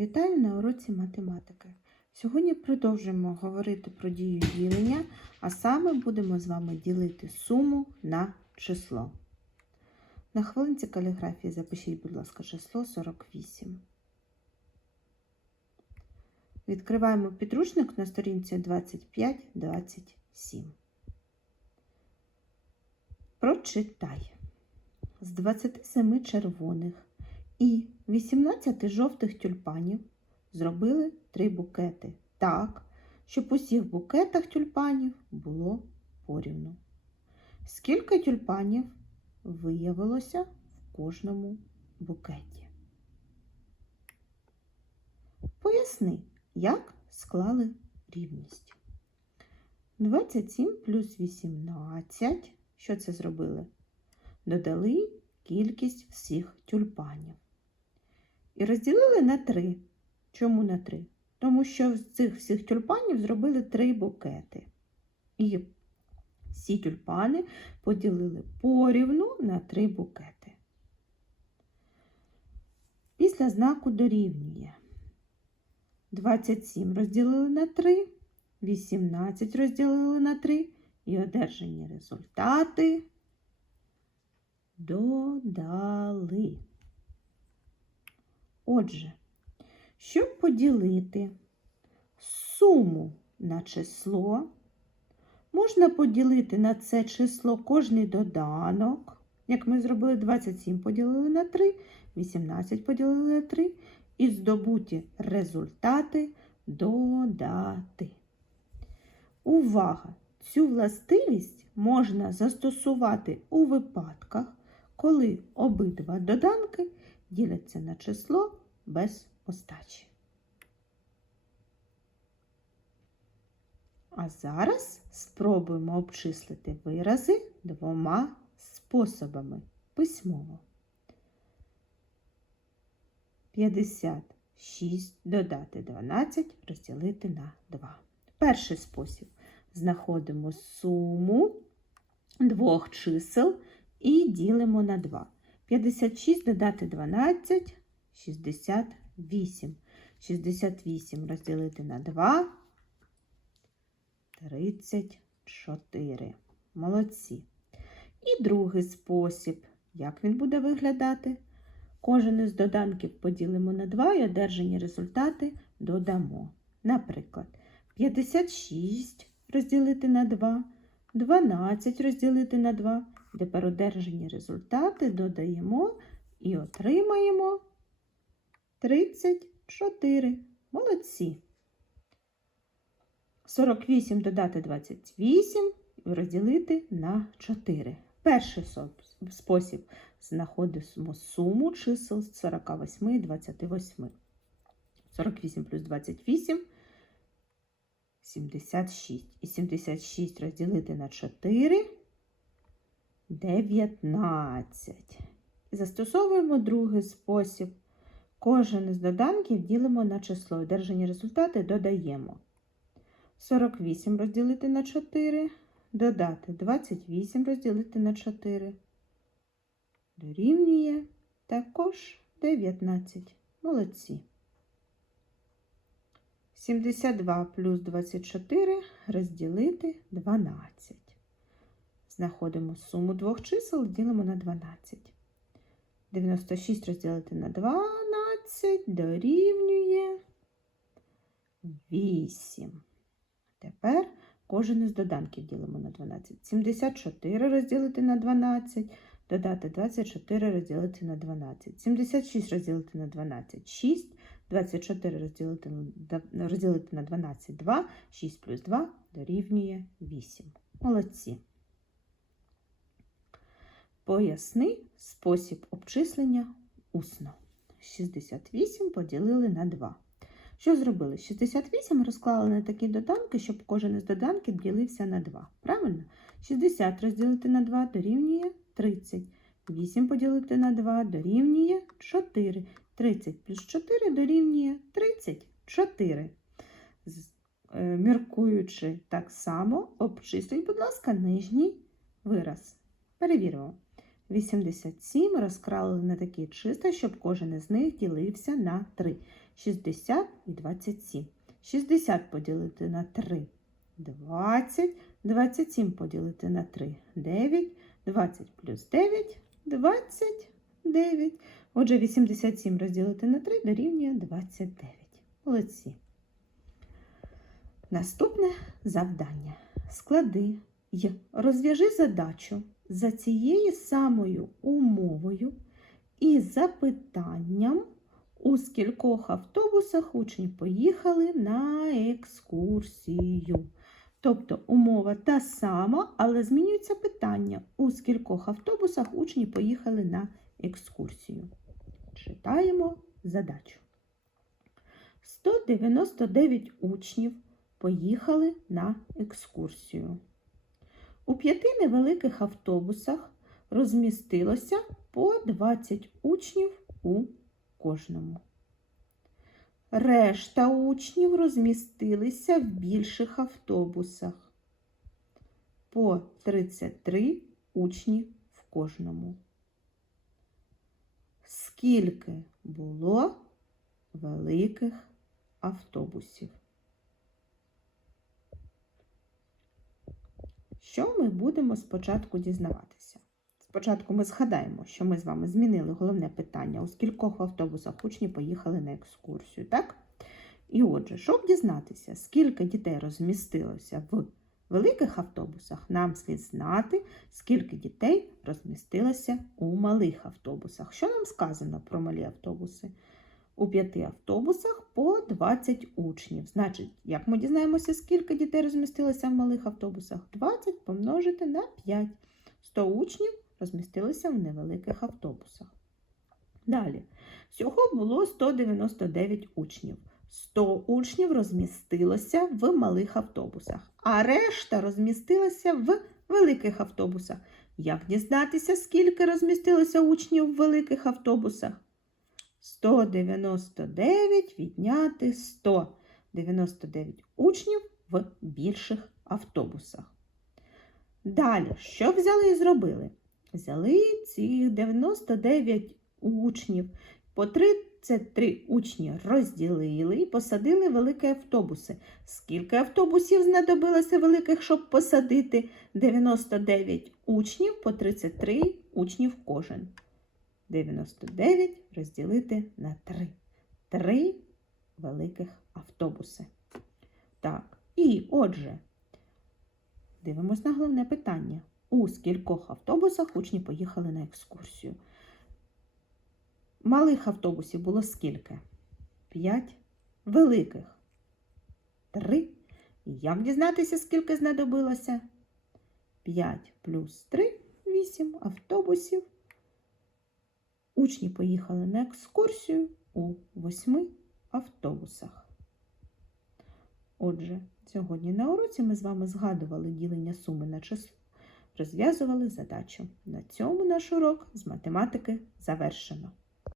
Вітаю на уроці математики. Сьогодні продовжуємо говорити про дію ділення, а саме будемо з вами ділити суму на число. На хвилинці каліграфії запишіть, будь ласка, число 48. Відкриваємо підручник на сторінці 25-27. Прочитай. З 27 червоних і 18 жовтих тюльпанів зробили три букети так, щоб у всіх букетах тюльпанів було порівну. Скільки тюльпанів виявилося в кожному букеті? Поясни, як склали рівність. 27 плюс 18. Що це зробили? Додали кількість всіх тюльпанів. І розділили на три. Чому на три? Тому що з цих всіх тюльпанів зробили три букети. І всі тюльпани поділили порівну на три букети. Після знаку дорівнює 27 розділили на 3, 18 розділили на 3 і одержані результати додали. Отже, щоб поділити суму на число, можна поділити на це число кожний доданок. Як ми зробили 27 поділили на 3, 18 поділили на 3 і здобуті результати додати. Увага! Цю властивість можна застосувати у випадках, коли обидва доданки діляться на число без остачі. А зараз спробуємо обчислити вирази двома способами письмово. 56 додати 12 розділити на 2. Перший спосіб. Знаходимо суму двох чисел і ділимо на 2. 56 додати 12 68. 68 розділити на 2 34. Молодці. І другий спосіб. Як він буде виглядати? Кожен із доданків поділимо на 2 і одержані результати додамо. Наприклад, 56 розділити на 2, 12 розділити на 2. Тепер одержані результати додаємо і отримаємо 34. Молодці. 48 додати 28 і розділити на 4. Перший спосіб знаходимо суму чисел з 48 і 28. 48 плюс 28 76. І 76 розділити на 4 19. І застосовуємо другий спосіб. Кожен із доданків ділимо на число. Одержані результати додаємо. 48 розділити на 4, додати 28 розділити на 4. Дорівнює також 19. Молодці. 72 плюс 24 розділити 12. Знаходимо суму двох чисел, ділимо на 12. 96 розділити на 12 дорівнює 8. Тепер кожен із доданків ділимо на 12. 74 розділити на 12, додати 24 розділити на 12. 76 розділити на 12 6. 24 розділити на, розділити на 12 2, 6 плюс 2 дорівнює 8. Молодці. Поясни спосіб обчислення усно. 68 поділили на 2. Що зробили? 68 розклали на такі доданки, щоб кожен із доданків ділився на 2. Правильно? 60 розділити на 2 дорівнює 30. 8 поділити на 2 дорівнює 4. 30 плюс 4 дорівнює 34. Е, міркуючи так само, обчислюй, будь ласка, нижній вираз. Перевіримо. 87 розкрали на такі числа, щоб кожен із них ділився на 3. 60 і 27. 60 поділити на 3 20. 27 поділити на 3 9. 20 плюс 9 29. Отже, 87 розділити на 3 дорівнює 29. Молодці. Наступне завдання. Склади й розв'яжи задачу за цією самою умовою і запитанням, у скількох автобусах учні поїхали на екскурсію. Тобто умова та сама, але змінюється питання, у скількох автобусах учні поїхали на екскурсію. Читаємо задачу. 199 учнів поїхали на екскурсію. У п'яти невеликих автобусах розмістилося по 20 учнів у кожному. Решта учнів розмістилися в більших автобусах. По 33 учні в кожному. Скільки було великих автобусів? Що ми будемо спочатку дізнаватися? Спочатку ми згадаємо, що ми з вами змінили головне питання, у скількох автобусах учні поїхали на екскурсію, так? І отже, щоб дізнатися, скільки дітей розмістилося в великих автобусах, нам слід знати, скільки дітей розмістилося у малих автобусах. Що нам сказано про малі автобуси? У п'яти автобусах по 20 учнів. Значить, як ми дізнаємося, скільки дітей розмістилося в малих автобусах? 20 помножити на 5. 100 учнів розмістилися в невеликих автобусах. Далі, всього було 199 учнів. 100 учнів розмістилося в малих автобусах, а решта розмістилася в великих автобусах. Як дізнатися, скільки розмістилося учнів в великих автобусах? 199 відняти 100. 99 учнів в більших автобусах. Далі, що взяли і зробили? Взяли ці 99 учнів, по 33 учні розділили і посадили великі автобуси. Скільки автобусів знадобилося великих, щоб посадити 99 учнів по 33 учнів кожен? 99 розділити на 3. 3 великих автобуси. Так, і отже, дивимось на головне питання. У скількох автобусах учні поїхали на екскурсію? Малих автобусів було скільки? 5. Великих 3. Як дізнатися, скільки знадобилося? 5 плюс 3 8 автобусів. Учні поїхали на екскурсію у восьми автобусах. Отже, сьогодні на уроці ми з вами згадували ділення суми на число, розв'язували задачу. На цьому наш урок з математики завершено.